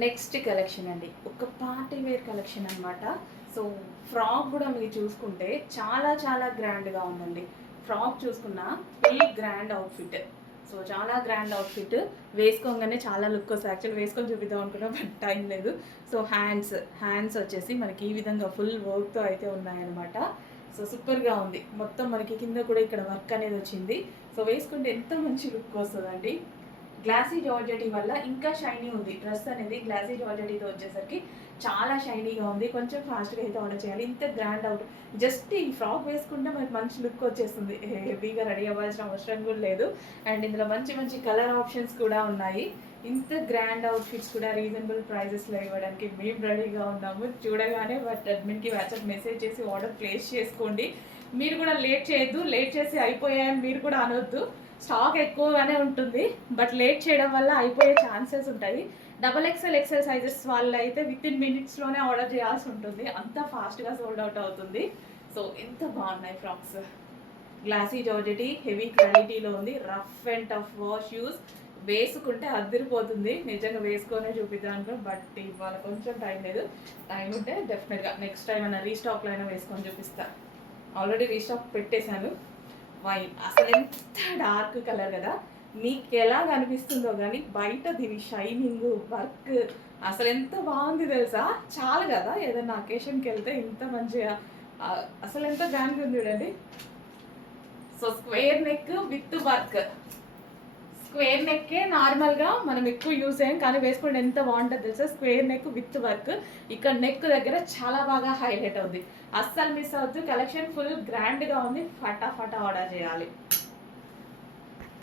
Next collection అండి, ఒక party wear collection అనమాట. సో ఫ్రాక్ కూడా మీరు చూసుకుంటే చాలా చాలా గ్రాండ్గా ఉందండి. ఫ్రాక్ చూసుకున్న ఫుల్ గ్రాండ్ అవుట్ఫిట్. సో చాలా గ్రాండ్ అవుట్ఫిట్, వేసుకోగానే చాలా లుక్ వస్తుంది. యాక్చువల్ వేసుకొని చూపిద్దాం అనుకున్నా బట్ టైం లేదు. సో హ్యాండ్స్ వచ్చేసి మనకి ఈ విధంగా ఫుల్ వర్క్తో అయితే ఉన్నాయన్నమాట. సో సూపర్గా ఉంది. మొత్తం మనకి కింద కూడా ఇక్కడ వర్క్ అనేది వచ్చింది. సో వేసుకుంటే ఎంత మంచి లుక్ వస్తుందండి. గ్లాసీ జార్జెటీ వల్ల ఇంకా షైనీ ఉంది. డ్రెస్ అనేది గ్లాసీ జార్జెటీతో వచ్చేసరికి చాలా షైనీగా ఉంది. కొంచెం ఫాస్ట్గా అయితే ఆర్డర్ చేయాలి. ఇంత గ్రాండ్ అవుట్, జస్ట్ ఈ ఫ్రాక్ వేసుకుంటే మనకి మంచి లుక్ వచ్చేస్తుంది. హెవీగా రెడీ అవ్వాల్సిన అవసరం కూడా లేదు. అండ్ ఇందులో మంచి మంచి కలర్ ఆప్షన్స్ కూడా ఉన్నాయి. ఇంత గ్రాండ్ అవుట్ఫిట్స్ కూడా రీజనబుల్ ప్రైజెస్లో ఇవ్వడానికి మేము రెడీగా ఉన్నాము. చూడగానే అడ్మిన్కి వాట్సాప్ మెసేజ్ చేసి ఆర్డర్ ప్లేస్ చేసుకోండి. మీరు కూడా లేట్ చేయొద్దు. లేట్ చేసి అయిపోయాయని మీరు కూడా అనొద్దు. స్టాక్ ఎక్కువగానే ఉంటుంది, బట్ లేట్ చేయడం వల్ల అయిపోయే ఛాన్సెస్ ఉంటాయి. XXL సైజెస్ వాళ్ళు అయితే విత్ ఇన్ మినిట్స్లోనే ఆర్డర్ చేయాల్సి ఉంటుంది. అంత ఫాస్ట్గా సోల్డ్ అవుట్ అవుతుంది. సో ఎంత బాగున్నాయి ఫ్రాక్స్. గ్లాసీ జార్జెటీ హెవీ క్వాలిటీలో ఉంది. Rough and tough wash use, వేసుకుంటే అదిరిపోతుంది. నిజంగా వేసుకొనే చూపిద్దాం, బట్ ఇవాళ కొంచెం టైం లేదు. టైం ఉంటే డెఫినెట్గా నెక్స్ట్ టైం అయినా రీస్టాక్లో అయినా వేసుకొని చూపిస్తా. ఆల్రెడీ రీస్టాక్ పెట్టేశాను. వైన్ అసలు ఎంత డార్క్ కలర్ కదా, మీకు ఎలా కనిపిస్తుందో కానీ బయట దీని షైనింగ్ వర్క్ అసలు ఎంత బాగుంది తెలుసా. చాలా కదా ఏదైనా అకేషన్కి వెళ్తే ఇంత మంచిగా అసలు ఎంత గ్రాండ్గా ఉంది చూడండి. So square neck with work. Square నెక్కే నార్మల్గా మనం ఎక్కువ యూస్ చేయం, కానీ వేసుకుంటే ఎంత బాగుంటుంది తెలుసా. స్క్వేర్ నెక్ విత్ వర్క్, ఇక్కడ నెక్ దగ్గర చాలా బాగా హైలైట్ అవుతుంది. అస్సలు మిస్ అవుతుంది. కలెక్షన్ ఫుల్ గ్రాండ్గా ఉంది. ఫటాఫటా ఆర్డర్ చేయాలి.